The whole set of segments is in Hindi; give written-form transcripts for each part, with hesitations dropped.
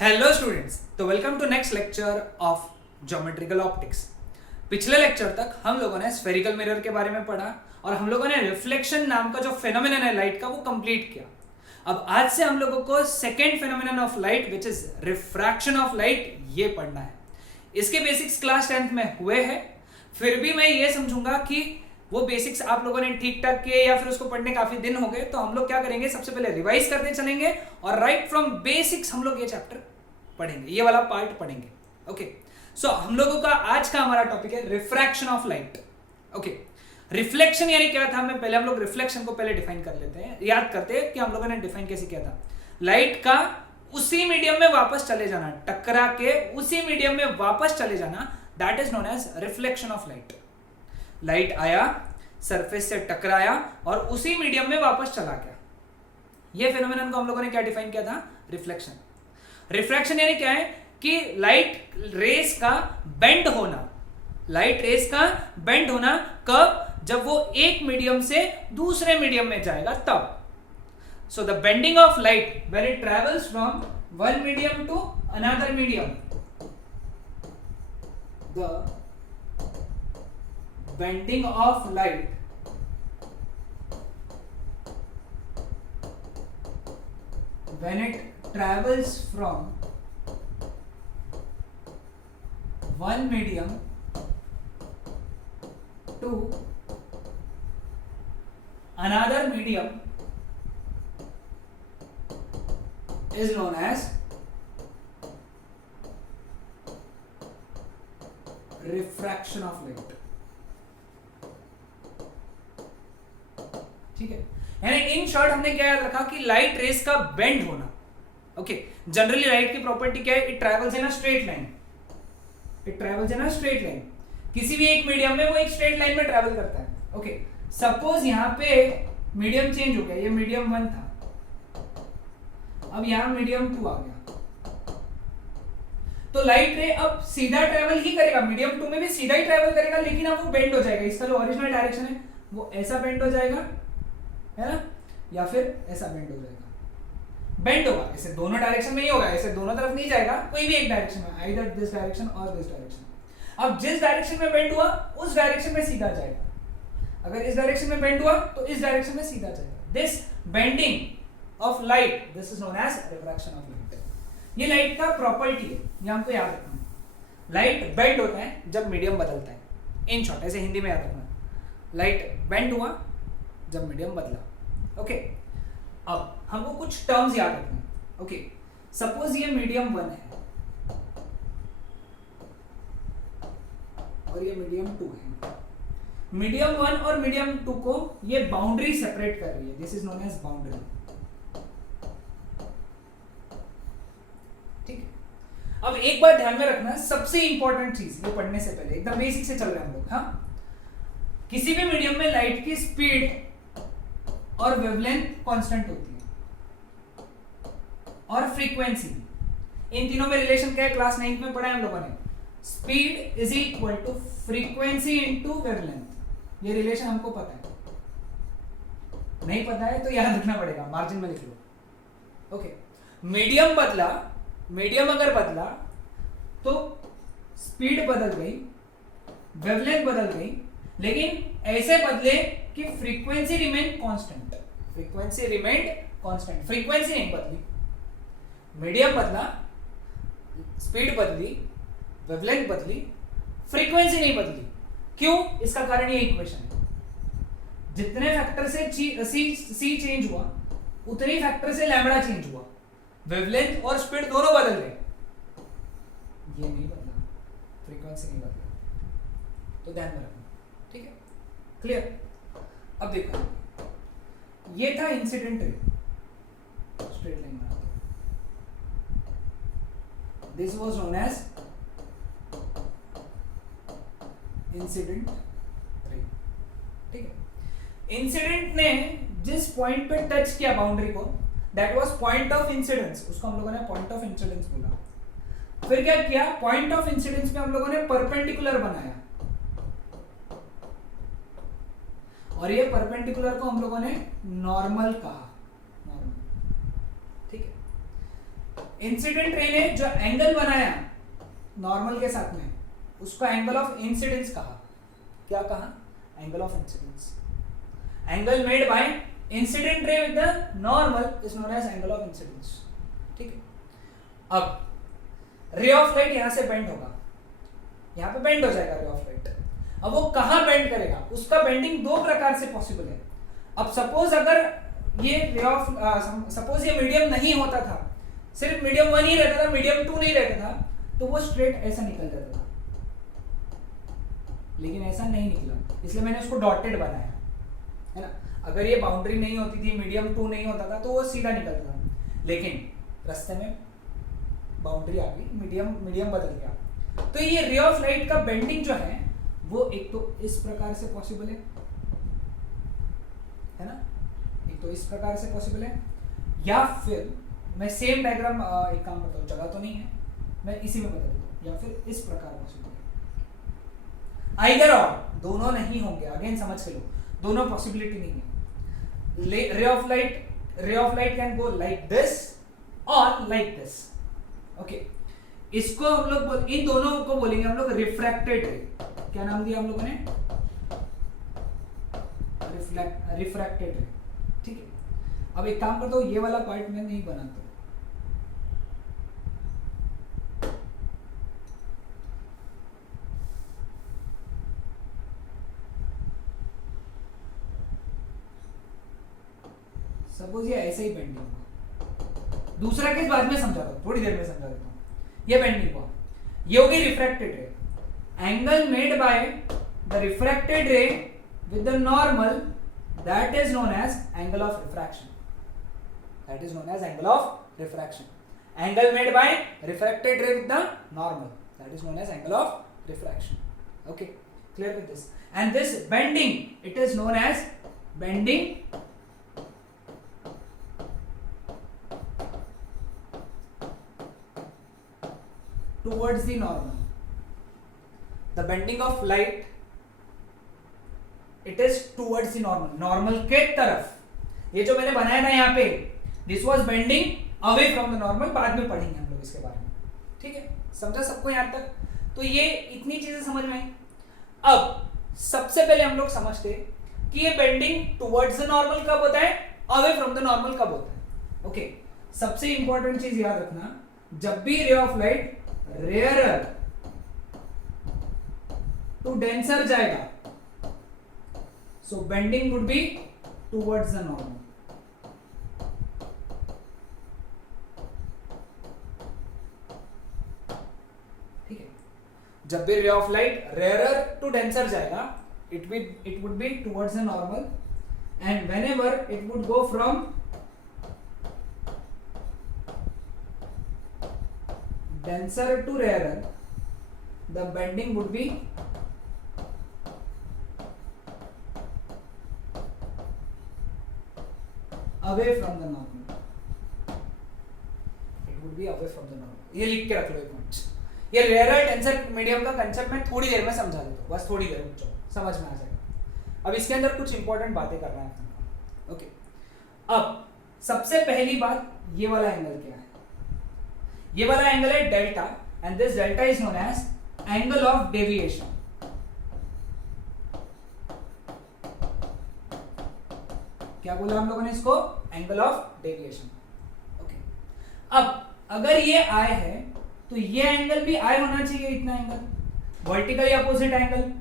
हेलो स्टूडेंट्स, तो welcome to next lecture of geometrical optics. पिछले लेक्चर तक हम लोगों ने स्फेरिकल मिरर के बारे में पढ़ा और हम लोगों ने रिफ्लेक्शन नाम का जो फेनोमेनन है लाइट का वो कंप्लीट किया। अब आज से हम लोगों को second phenomenon of light which is refraction of light ये पढ़ना है। इसके बेसिक्स क्लास 10th में हुए हैं, फिर भी मैं ये समझूंगा कि वो बेसिक्स आप लोगों ने ठीक ठाक किए या फिर उसको पढ़ने काफी दिन हो गए, तो हम लोग क्या करेंगे, सबसे पहले रिवाइज करते चलेंगे और राइट फ्रॉम बेसिक्स हम लोग ये चैप्टर पढ़ेंगे, ये वाला पार्ट पढ़ेंगे। ओके, सो हम लोगों का आज का हमारा टॉपिक है refraction of light. Okay, reflection यानी क्या था, हम लोग रिफ्लेक्शन को पहले डिफाइन कर लेते हैं, याद करते हैं कि हम लोगों ने डिफाइन कैसे किया था। लाइट का उसी मीडियम में वापस चले जाना, टकरा के उसी मीडियम में वापस चले जाना, that is known as reflection of light. Light आया, सरफेस से टकराया और उसी मीडियम में वापस चला गया। ये फेनोमेनन को हम लोगों ने क्या डिफाइन किया था, रिफ्लेक्शन। रिफ्रैक्शन यानी क्या है कि लाइट रेस का बेंड होना। लाइट रेस का बेंड होना कब, जब वो एक मीडियम से दूसरे मीडियम में जाएगा तब। So the bending of light when it travels from one medium to another medium, the bending of light when it travels from one medium to another medium is known as refraction of light। ठीक है, यानी इन शॉर्ट हमने क्या याद रखा कि लाइट रेस का बेंड होना। ओके, जनरली लाइट की प्रॉपर्टी क्या है, it travels in a straight line. It travels in a straight line, किसी भी एक मीडियम में वो एक स्ट्रेट लाइन में ट्रैवल करता है। ओके, सपोज यहां पे मीडियम चेंज हो गया, ये मीडियम 1 था, अब यहां मीडियम 2 आ गया, तो लाइट रे अब सीधा ट्रैवल ही करेगा, मीडियम 2 में भी सीधा ही ट्रैवल करेगा, लेकिन अब वो बेंड हो जाएगा। इसका जो ओरिजिनल डायरेक्शन है वो ऐसा बेंड हो जाएगा, है ना, या फिर ऐसा बेंड हो जाएगा। बेंड होगा ऐसे दोनों डायरेक्शन में ही होगा, ऐसे दोनों तरफ नहीं जाएगा, कोई भी एक डायरेक्शन में, आइदर दिस डायरेक्शन और दिस डायरेक्शन। अब जिस डायरेक्शन में बेंड हुआ उस डायरेक्शन में सीधा जाएगा, अगर इस डायरेक्शन में बेंड हुआ तो इस डायरेक्शन में सीधा जाएगा। This bending of light, this is known as refraction of light. ये लाइट का प्रॉपर्टी है, ये हमको याद रखना है। लाइट बेंड होता है जब मीडियम बदलता है, इन शॉर्ट ऐसे हिंदी में याद रखना, लाइट बेंड हुआ जब मीडियम बदला। ओके, अब हमको कुछ टर्म्स याद रखना है। ओके, सपोज ये मीडियम 1 है और ये मीडियम 2 है। मीडियम 1 और मीडियम 2 को ये बाउंड्री सेपरेट कर रही है, this is known as boundary. ठीक है, अब एक बात ध्यान में रखना, सबसे इंपॉर्टेंट चीज वो पढ़ने से पहले एकदम बेसिक से चल रहे हैं हम लोग। हाँ, किसी भी मीडियम में लाइट की स्पीड और वेवलेंथ कांस्टेंट होती है और फ्रीक्वेंसी भी। इन तीनों में रिलेशन क्या है, क्लास 9th में पढ़ा है हम लोगों ने, speed is equal to frequency into wavelength. ये रिलेशन हमको पता है, नहीं पता है तो याद रखना पड़ेगा, मार्जिन में लिख लो। ओके, मीडियम बदला, मीडियम अगर बदला तो स्पीड बदल गई, वेवलेंथ बदल गई, लेकिन ऐसे बदले कि frequency remain constant. Frequency remain constant, frequency नहीं बदली, मीडियम बदला, स्पीड बदली, वेवलेंथ बदली, फ्रीक्वेंसी नहीं बदली। क्यों? इसका कारण ये इक्वेशन है, जितने फैक्टर से सी चेंज हुआ उतने फैक्टर से लैम्बडा चेंज हुआ, वेवलेंथ और स्पीड दोनों बदल गए, ये नहीं बदला, फ्रीक्वेंसी नहीं बदला, तो ध्यान में रखना। ठीक है, क्लियर? अब देखो, ये था इंसिडेंट रे, स्ट्रेट लाइन में, this was known as incident ray. ठीक है, इंसिडेंट ने जिस पॉइंट पे टच किया बाउंड्री को, that was point of incidence, उसको हम लोगों ने पॉइंट ऑफ इंसिडेंस बोला। फिर क्या किया, पॉइंट ऑफ इंसिडेंस पे हम लोगों ने परपेंडिकुलर बनाया, और ये परपेंडिकुलर को हम लोगों ने नॉर्मल कहा, नॉर्मल। ठीक है, इंसिडेंट रे ने जो एंगल बनाया नॉर्मल के साथ में, उसको एंगल ऑफ इंसिडेंस कहा। क्या कहा? Angle of incidence. Angle made by incident ray with the normal is known as angle of incidence. ठीक है, अब रे ऑफ लाइट यहां से बेंड होगा, यहां पे बेंड हो जाएगा रे ऑफ लाइट। अब वो कहां बेंड करेगा? उसका बेंडिंग दो प्रकार से पॉसिबल है। अब सपोज अगर ये रे ऑफ सपोज ये मीडियम नहीं होता था, सिर्फ मीडियम 1 ही रहता था, मीडियम 2 नहीं रहता था, तो वो स्ट्रेट ऐसा निकल जाता था, लेकिन ऐसा नहीं निकला, इसलिए मैंने उसको डॉटेड बनाया, है ना। अगर ये बाउंड्री नहीं होती थी, मीडियम 2 नहीं होता था, तो वो सीधा निकलता था, लेकिन रास्ते में बाउंड्री आ गई, मीडियम बदल गया। तो ये रे ऑफ लाइट का बेंडिंग जो है वो एक तो इस प्रकार से पॉसिबल है ना, एक तो इस प्रकार से पॉसिबल है, या फिर मैं सेम डायग्राम एक काम करता हूँ, जगह तो नहीं है, मैं इसी में बता देता हूँ, या फिर इस प्रकार पॉसिबल है। आइदर और, दोनों नहीं होंगे, अगेन समझ के लो, दोनों पॉसिबिलिटी नहीं है। रे of light can go like this और लाइक दिस। ओके, इसको हम लोग इन दोनों को बोलेंगे हम लोग रिफ्रैक्टेड रे। क्या नाम दिया हम लोगों ने? रिफ्रैक्टेड रे। ठीक है, अब एक काम करता हूं, ये वाला पार्ट मैं नहीं बनाता, सपोज ये ऐसे ही बेंडिंग हुआ। दूसरा केस बाद में समझाता हूं, थोड़ी देर में समझा देता हूं। ये बेंडिंग हुआ, ये होगी refracted ray. Angle made by the refracted रे with the normal, that is known as angle of refraction. That is known as angle of refraction. Angle made by refracted ray with the normal, that is known as angle of refraction. Okay, clear with this? And this bending, it is known as bending towards the normal. The bending of light, it is towards the normal, normal के तरफ। ये जो मैंने बनाया था यहाँ पे, this was bending away from the normal, बाद में पढ़ेंगे हम लोग इसके बारे में। ठीक है, समझा सबको यहाँ तक? तो ये इतनी चीजें समझ में आई। अब सबसे पहले हम लोग समझते कि ये बेंडिंग टूवर्ड्स द नॉर्मल कब होता है, अवे फ्रॉम द नॉर्मल कब होता है। ओके, सबसे इंपॉर्टेंट चीज याद रखना, जब भी ray of light rarer to denser जाएगा, so bending would be towards the normal. ठीक है, जब भी ray of light rarer to denser जाएगा, it would be towards the normal, and whenever it would go from denser to rarer, the bending would be away from the normal. It would be away from the normal. ये लिख के रख लो एक मिनट। ये रेयर टेंसर मीडियम का कंसेप्ट मैं थोड़ी देर में समझा देता हूँ, बस थोड़ी देर रुक जाओ, समझ में आ जाएगा। अब इसके अंदर कुछ इंपॉर्टेंट बातें करना है तुमको। ओके, अब सबसे पहली बात, ये वाला एंगल क्या है? ये वाला एंगल है delta, and this delta is known as angle of deviation. क्या बोला हम लोगों ने इसको? Angle of deviation. ओके, अब अगर ये आई है तो ये एंगल भी आई होना चाहिए, इतना एंगल वर्टिकली अपोजिट एंगल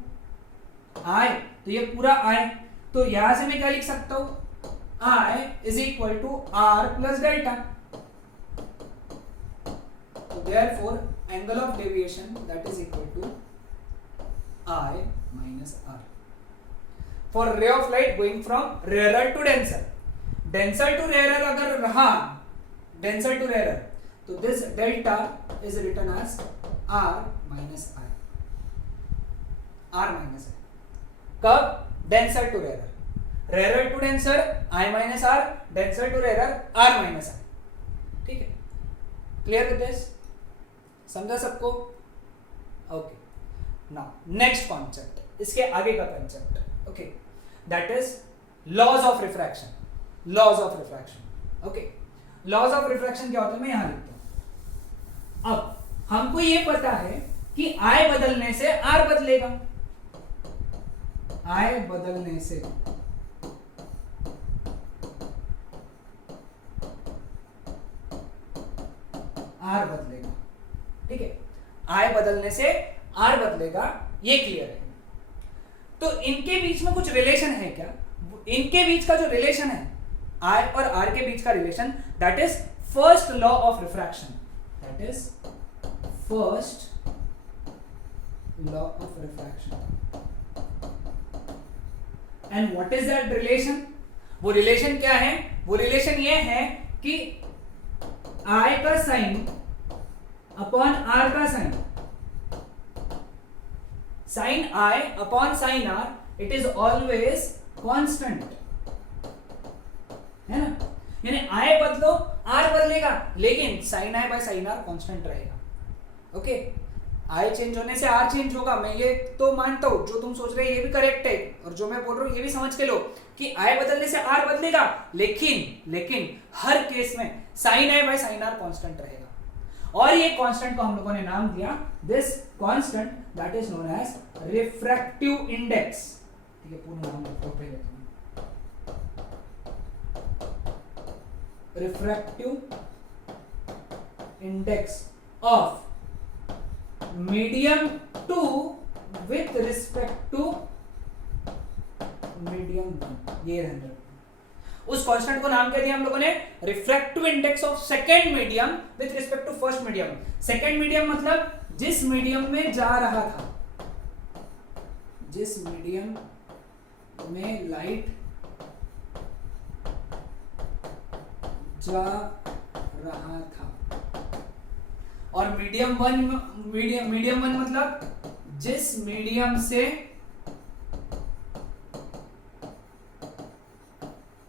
आई, तो ये पूरा आई, तो यहां से मैं क्या लिख सकता हूं? I is equal to R plus delta. तो therefore angle of deviation that is equal to I minus R for ray of light going from rarer to denser. Denser to rarer अगर रहा, denser to rarer, तो this delta is written as r minus i. r minus i. कब? Denser to rarer. Rarer to denser, i minus r. Denser to rarer, r minus i. ठीक है? Clear with this? समझा सबको? Okay. Now next concept. इसके आगे का concept. Okay, that is laws of refraction. Laws of refraction. Okay, laws of refraction क्या होता है? मैं यहां लिखता हूं। हमको ये पता है कि I बदलने से R बदलेगा, I बदलने से R बदलेगा, ठीक है, I बदलने से R बदलेगा, ये क्लियर है। तो इनके बीच में कुछ रिलेशन है क्या? इनके बीच का जो रिलेशन है I और R के बीच का relation, that is first law of refraction, that is first law of refraction. And what is that relation? वो रिलेशन क्या है? वो रिलेशन ये है कि I का साइन अपॉन R का sine, sine I upon sine R, it is always constant, है ना? यानी I बदलो R बदलेगा, लेकिन sine I by sine R constant रहेगा। ओके, I चेंज होने से R चेंज होगा, मैं ये तो मानता हूं, जो तुम सोच रहे हो ये भी करेक्ट है, और जो मैं बोल रहा हूं ये भी समझ के लो कि I बदलने से R बदलेगा, लेकिन हर केस में sine I by sine R constant रहेगा। और ये कांस्टेंट को हम लोगों ने नाम दिया, this constant that is known as refractive index. ठीक है, पूरा नाम लिखो पहले तुम, refractive index of medium 2 with respect to medium 1। ये रहने, उस कांस्टेंट को नाम क्या दिया हम लोगों ने? Refractive index of second medium with respect to first medium. Second medium मतलब जिस मीडियम में जा रहा था, जिस मीडियम में लाइट जा रहा था, और मीडियम वन मतलब जिस मीडियम से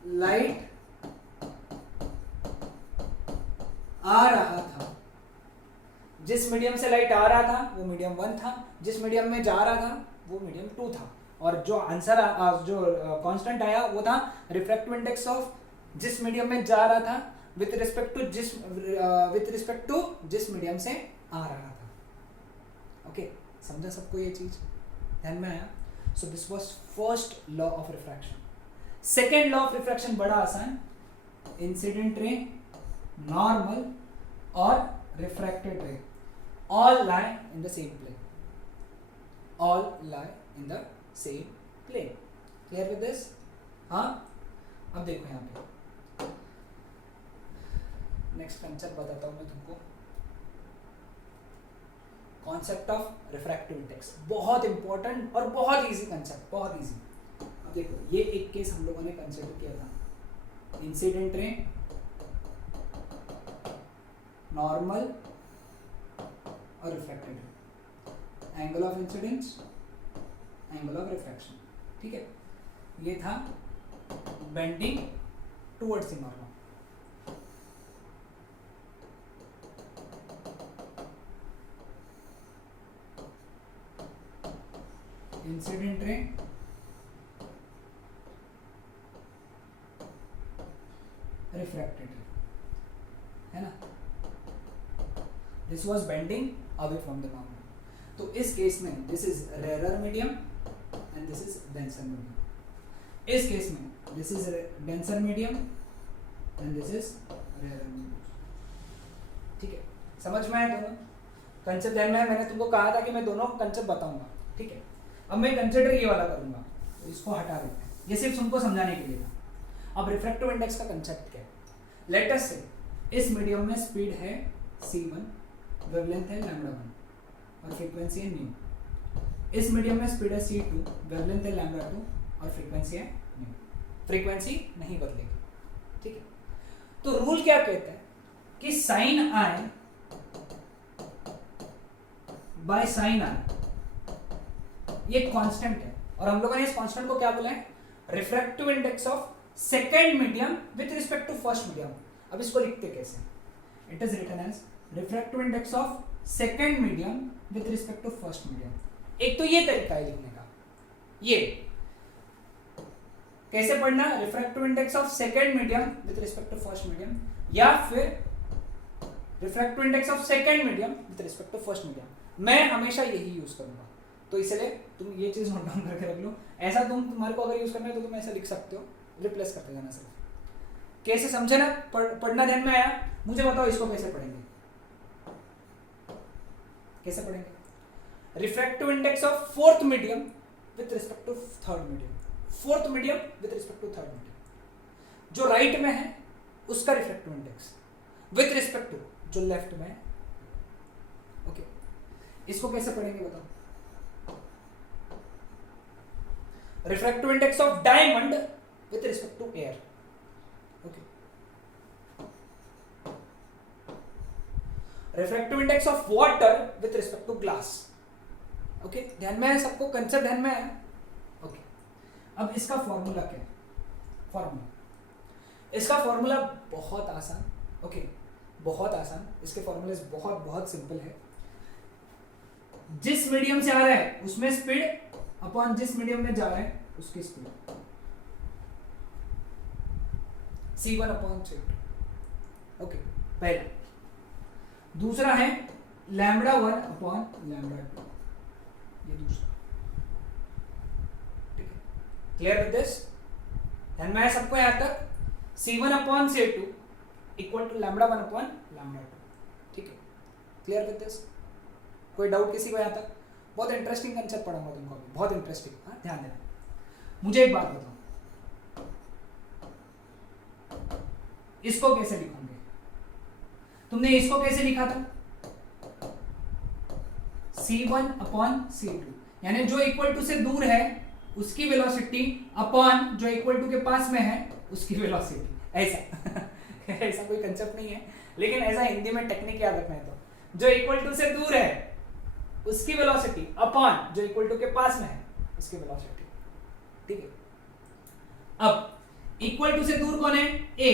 लाइट आ रहा था, जिस मीडियम से लाइट आ रहा था वो मीडियम 1 था, जिस मीडियम में जा रहा था वो मीडियम 2 था, और जो आंसर जो कांस्टेंट आया वो था रिफ्रैक्टिव इंडेक्स ऑफ जिस मीडियम में जा रहा था विथ रिस्पेक्ट टू जिस मीडियम से आ रहा था। ओके, समझा सबको ये चीज? ध्यान में आया? So this was first law of refraction. Second law of refraction बड़ा आसान, इंसिडेंट रे, नॉर्मल और refracted ray all lie in the same plane, all lie in the same plane. Clear with this? हाँ, अब देखो यहाँ पे नेक्स्ट कंसेप्ट बताता हूं मैं तुमको, कॉन्सेप्ट ऑफ रिफ्रैक्टिव इंडेक्स। बहुत इंपॉर्टेंट और बहुत इजी कंसेप्ट, बहुत इजी। अब देखो, ये एक केस हम लोगों ने कंसिडर किया था, इंसिडेंट रे, नॉर्मल और refracted ray, angle of incidence, angle of refraction. ठीक है, ये था bending towards the normal. Incident ray, refracted ray, है ना? This was bending away from the normal. तो इस केस में this is rare medium and this is denser medium. इस केस में this is denser medium and this is rare medium. ठीक है, समझ में आया दोनों कंसेप्ट? ध्यान में, मैंने तुमको कहा था कि मैं दोनों कंसेप्ट बताऊंगा। ठीक है, अब मैं कंसिडर ये वाला करूंगा, तो इसको हटा देते हैं, ये सिर्फ तुमको समझाने के लिए था। अब रिफ्रैक्टिव इंडेक्स का कंसेप्ट क्या है? लेट अस से इस मीडियम में स्पीड है c1, वेवलेंथ है λ1 और फ्रीक्वेंसी है न्यू। इस मीडियम में स्पीड है c2, वेवलेंथ है λ2 और फ्रीक्वेंसी है न्यू। फ्रीक्वेंसी नहीं बदलेगी। ठीक है, तो रूल क्या कहता है कि sine i by sine i ये कांस्टेंट है, और हम लोगों ने इस कांस्टेंट को क्या बोला है? Refractive index of second medium with respect to first medium. अब इसको लिखते कैसे? It is written as refractive index of second medium with respect to first medium. एक तो ये तरीका है लिखने का। ये कैसे पढ़ना? Refractive index of second medium with respect to first medium, या फिर refractive index of second medium with respect to first medium. मैं हमेशा यही यूज करूंगा, तो इसलिए तुम ये चीज नोट डाउन करके रख लो। ऐसा तुम्हारे को अगर यूज करना है तो तुम ऐसा लिख सकते हो, रिप्लेस करते जाना सिर्फ। कैसे समझे ना? पढ़ना ध्यान में आया? मुझे बताओ इसको कैसे पढ़ेंगे, कैसे पढ़ेंगे? Refractive index of fourth medium with respect to third medium, fourth medium with respect to third medium. जो राइट में है उसका refractive index with respect to जो लेफ्ट में है। ओके, इसको कैसे पढ़ेंगे बताओ? Refractive index of diamond with respect to air. Okay, refractive index of water with respect to glass. Okay, ध्यान में है सबको? कंसेप्ट ध्यान में है? ओके, अब इसका फॉर्मूला क्या है? फॉर्मूला, इसका फॉर्मूला बहुत आसान। ओके, बहुत आसान। इसके फॉर्मूले बहुत बहुत सिंपल है। जिस मीडियम से आ रहा है उसमें स्पीड अपॉन जिस मीडियम में जा रहा है उसकी speed, C1 upon C2। Okay, पहला। दूसरा है लैम्बडा 1 अपॉन लैम्बडा 2, ये दूसरा। ठीक है, क्लियर विद दिस? ध्यान में है सबको यहां तक? C1 upon C2 equal to lambda 1 upon lambda 2। ठीक है, क्लियर विद दिस? कोई डाउट किसी को यहां तक? बहुत इंटरेस्टिंग कंसेप्ट पढ़ाऊंगा तुमको अभी, बहुत इंटरेस्टिंग। हाँ, ध्यान देना। मुझे एक बात बताओ, इसको कैसे लिखोगे? तुमने इसको कैसे लिखा था? C1 अपॉन C2, यानी जो इक्वल टू से दूर है उसकी वेलोसिटी अपॉन जो इक्वल टू के पास में है उसकी वेलोसिटी। ऐसा ऐसा कोई कंसेप्ट नहीं है, लेकिन ऐसा हिंदी में टेक्निक याद रखना है। तो जो इक्वल टू से दूर है उसकी वेलोसिटी अपॉन जो इक्वल टू के पास में है उसकी वेलोसिटी। ठीक है, अब इक्वल टू से दूर कौन है? A,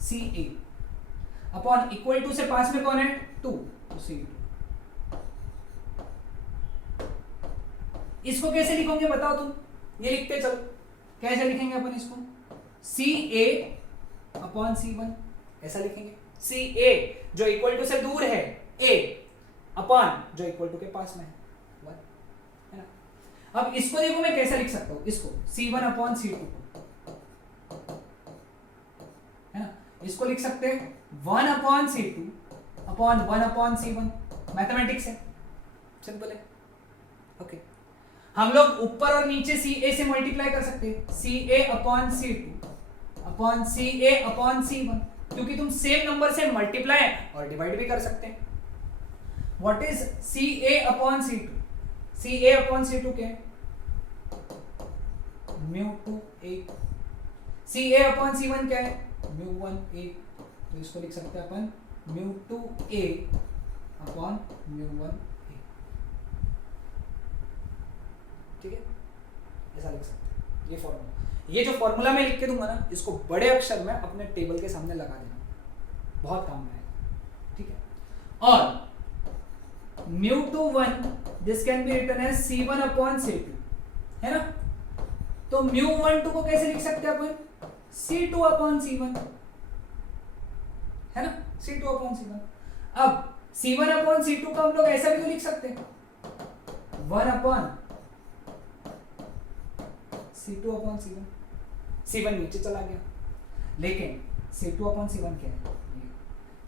CA upon equal to से पास में कौन है? 2, तो C2। इसको कैसे लिखोगे बताओ तुम? ये लिखते चलो, कैसे लिखेंगे अपन इसको? CA अपॉन C1, ऐसा लिखेंगे। CA जो इक्वल टू से दूर है A अपॉन जो इक्वल टू के पास में है 1, है ना? अब इसको देखो मैं कैसे लिख सकता हूं, इसको C1 अपॉन C2 है ना, इसको लिख सकते हैं 1 upon C2 upon 1 upon C1। Mathematics है, सिंपल है। ओके, हम लोग ऊपर और नीचे CA से मल्टीप्लाई कर सकते हैं, CA upon C2 upon CA upon C1, क्योंकि तुम सेम नंबर से मल्टीप्लाई और डिवाइड भी कर सकते हैं। What is CA upon C2? CA upon C2 क्या है? μ2a। CA अपॉन C1 क्या है? μ1a। तो इसको लिख सकते हैं अपन μ2a अपॉन μ1a। ठीक है, ऐसा लिख सकते हैं ये फॉर्मूला। ये जो फॉर्मूला मैं लिख के दूंगा ना, इसको बड़े अक्षर में अपने टेबल के सामने लगा देना, बहुत काम में आएगा। ठीक है, और μ21 this can be written as C1 upon C2, है ना? तो μ12 को कैसे लिख सकते हैं अपन? C2 अपॉन C1, है ना? C2 upon C1। अब C1 अपॉन C2 का हम लोग ऐसा भी तो लिख सकते हैं 1 upon C2 upon C1। C1 नीचे चला गया, लेकिन C2 अपॉन C1 क्या है?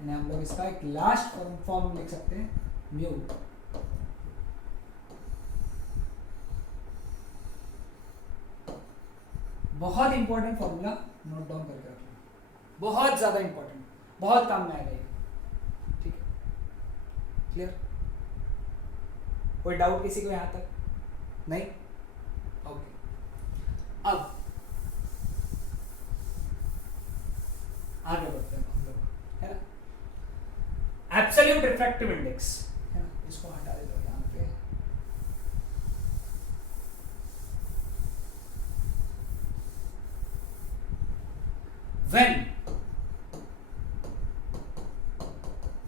यानी हम लोग इसका एक लास्ट फॉर्म लिख सकते हैं म्यू। बहुत इंपॉर्टेंट फॉर्मूला, नोट डाउन करके रखना, बहुत ज्यादा इंपॉर्टेंट, बहुत काम में आएगा ये। ठीक है, क्लियर? कोई डाउट किसी को यहां तक? नहीं? ओके, अब आगे बढ़ते हैं हम लोग, है ना? एब्सोल्यूट रिफ्रैक्टिव इंडेक्स, है ना? इसको हटा देते हैं यहां पे। When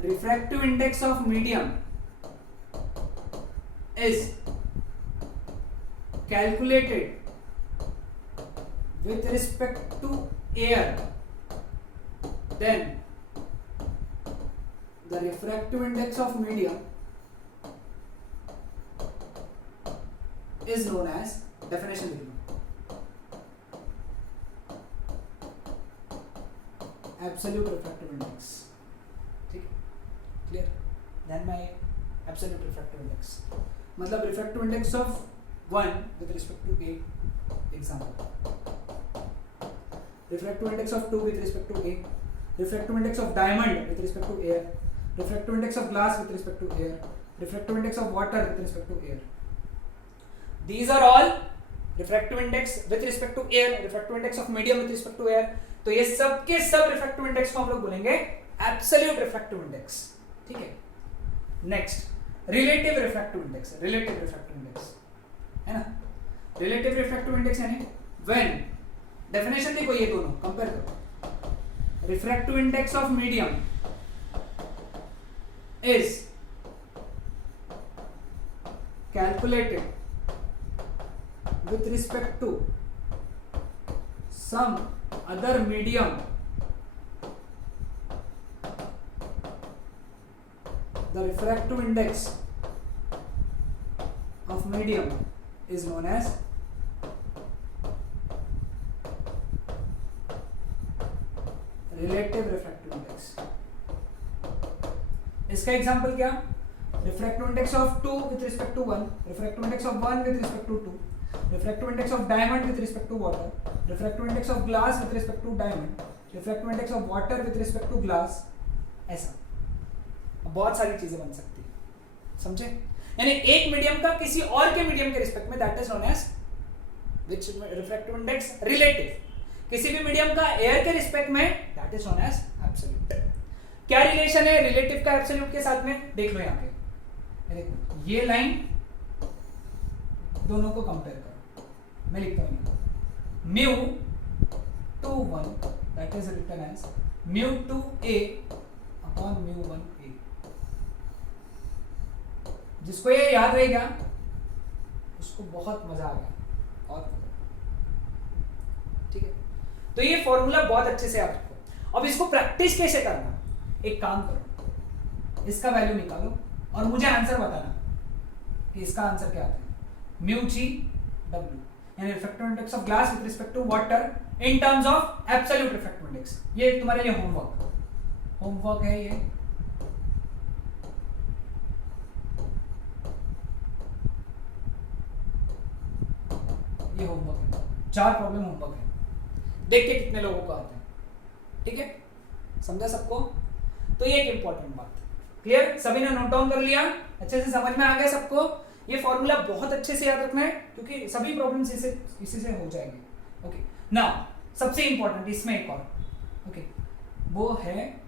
refractive index of medium is calculated with respect to air, then the refractive index of medium is known as, definition लिख लो, एब्सोल्यूट रिफ्रैक्टिव इंडेक्स। ठीक है, क्लियर? ध्यान में आए, एब्सोल्यूट रिफ्रैक्टिव इंडेक्स मतलब refractive index of one with respect to A, example refractive index of 2 with respect to A, refractive index of diamond with respect to air, refractive index of glass with respect to air, refractive index of water with respect to air. These are all refractive index with respect to air, refractive index of medium with respect to air. तो ये सब के सब refractive index को हम लोग बोलेंगे absolute refractive index. ठीक है, next relative refractive index, relative refractive index है ना, relative refractive index यानी when, डेफिनेशन देखो ये दोनों कंपेयर करो, refractive index of medium is calculated with respect to some other medium, the refractive index of medium is known as relative refractive index. इसका एग्जांपल क्या, refractive index of 2 with respect to 1, refractive index of 1 with respect to 2, refractive index of diamond with respect to water, refractive index of glass with respect to diamond, refractive index of water with respect to glass, ऐसा बहुत सारी चीजें बन सकती है, समझे? यानी एक मीडियम का किसी और के मीडियम के रिस्पेक्ट में, that is known as which refractive index, relative. किसी भी मीडियम का एयर के रिस्पेक्ट में, that is known as absolute. क्या रिलेशन है रिलेटिव का एब्सोल्यूट के साथ में, देख लो यहाँ पे, देखो ये लाइन दोनों को कंपेयर करो, मैं लिखता हूँ mu two 1 that is written as mu two A upon mu 1 A. जिसको ये याद रहेगा उसको बहुत मजा आ गया, और ठीक है, तो ये फॉर्मूला बहुत अच्छे से याद रखो। अब इसको प्रैक्टिस कैसे करना, एक काम करो, इसका वैल्यू निकालो और मुझे आंसर बताना कि इसका आंसर क्या आता है, म्यू जी डब्ल्यू, यानी refractive index of glass with respect to water in terms of absolute refractive index. ये तुम्हारे लिए होमवर्क है, ये होमवर्क है, 4 प्रॉब्लम होमवर्क है, देखते कितने लोगों को आते हैं। ठीक है, समझा सबको? तो ये एक इंपॉर्टेंट बात, क्लियर? सभी ने नोट डाउन कर लिया, अच्छे से समझ में आ गया सबको? ये फॉर्मूला बहुत अच्छे से याद रखना है क्योंकि सभी प्रॉब्लम्स इसी से हो जाएंगे। ओके, नाउ सबसे इंपॉर्टेंट इसमें एक और, ओके, वो है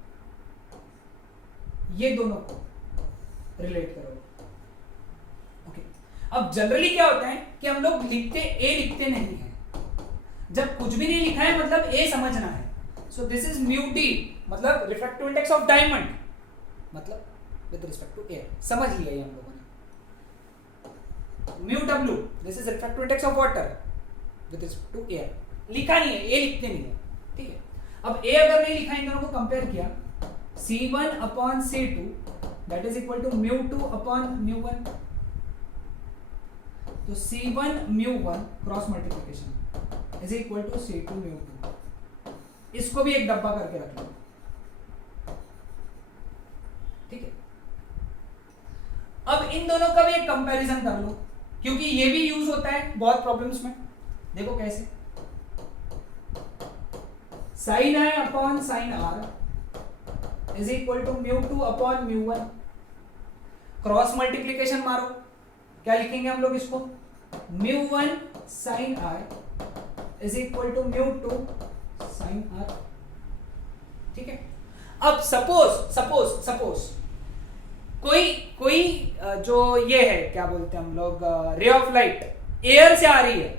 ये दोनों को रिलेट करो। ओके, अब जनरली क्या होता है कि हम लोग लिखते नहीं है, जब कुछ भी नहीं लिखा है मतलब ए समझना है। So this is mu D मतलब रिफ्रैक्टिव इंडेक्स ऑफ डायमंड, मतलब विद रिस्पेक्ट टू एयर, समझ लिया ये हम लोगों ने। Mu W this is refractive index of water with respect to air, लिखा नहीं है, ए लिखते नहीं है। ठीक है, अब ए अगर नहीं लिखा, इन दोनों को कंपेयर किया, C1 upon C2 that is equal to mu 2 upon mu 1, तो C1 mu 1 cross multiplication is equal to C2 mu 2। इसको भी एक डब्बा करके रख लो। ठीक है, अब इन दोनों का भी एक कंपैरिजन कर लो क्योंकि ये भी यूज होता है बहुत प्रॉब्लम्स में। देखो कैसे, sine i upon sine r is equal to mu 2 upon mu 1, cross multiplication मारो, क्या लिखेंगे हम लोग इसको, mu 1 sine i is equal to mu 2 sine r. ठीक है, अब सपोज कोई जो ये है क्या बोलते हैं हम लोग, रे ऑफ लाइट एयर से आ रही है,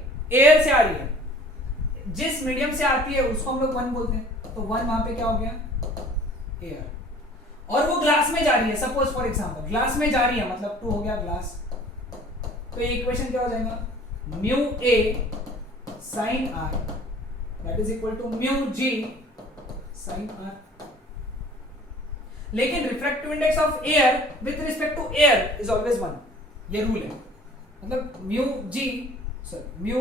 जिस मीडियम से आती है उसको हम लोग 1 बोलते हैं, तो 1 वहां पे क्या हो गया, एयर, और वो ग्लास में जा रही है, सपोज फॉर एग्जांपल ग्लास में जा रही है मतलब 2 हो गया ग्लास, तो ये इक्वेशन क्या हो जाएगा, mu A sine R that is equal to mu G sine R. लेकिन refractive index of air with respect to air is always 1, ये रूल है। मतलब mu G mu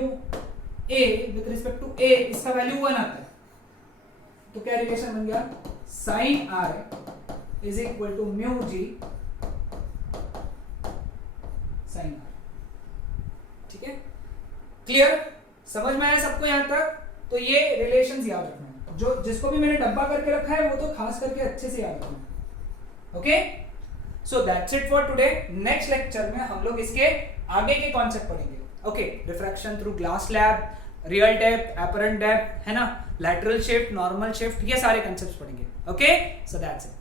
A with respect to A इसका वैल्यू 1 आता है, तो क्या रिलेशन बन गया, sine r is equal to mu G sine r. ठीक है, क्लियर, समझ में आया सबको यहां तक? तो ये रिलेशंस याद रखना है, जो जिसको भी मैंने डब्बा करके रखा है वो तो खास करके अच्छे से याद रखना। Okay, so that's it for today. Next lecture में हम लोग इसके आगे के कॉन्सेप्ट पढ़ेंगे। Okay, refraction through glass slab, real depth, apparent depth, है ना, लैटरल शिफ्ट, नॉर्मल शिफ्ट, ये सारे कॉन्सेप्ट्स पढ़ेंगे। Okay, so that's it.